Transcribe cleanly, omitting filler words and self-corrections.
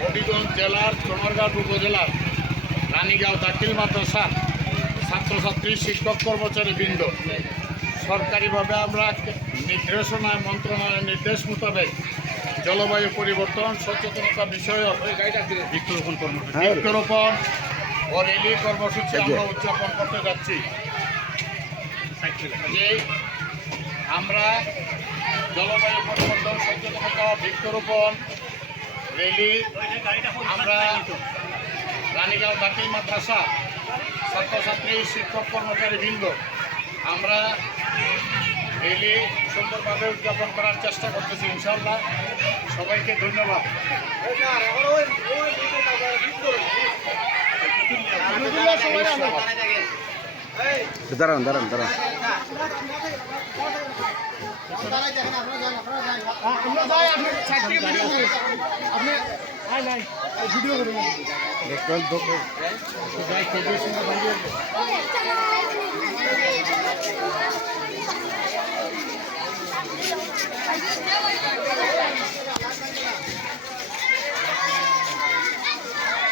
হবিগঞ্জ জেলার সোনারঘাট উপজেলার রানীগাঁও দাখিল মাদ্রাসার ছাত্রছাত্রী শিক্ষক কর্মচারী বৃন্দ সরকারিভাবে আমরা নির্দেশনায় মন্ত্রণালয়ের নির্দেশ মোতাবেক জলবায়ু পরিবর্তন সচেতনতা বিষয়ক বৃক্ষরোপণ ও রেলি কর্মসূচি আমরা উদযাপন করতে যাচ্ছি। যে আমরা জলবায়ু পরিবর্তন সচেতনতা বৃক্ষরোপণ রেলি আমরা রানীগাঁও দাখিল মাদ্রাসা ছাত্রছাত্রী শিক্ষক কর্মচারী বৃন্দ আমরা রেলি সুন্দরভাবে উদযাপন করার চেষ্টা করতেছি ইনশাআল্লাহ। সবাইকে ধন্যবাদ। দাঁড়ান দাঁড়ান দাঁড়ান ভিডিও করে Thank you.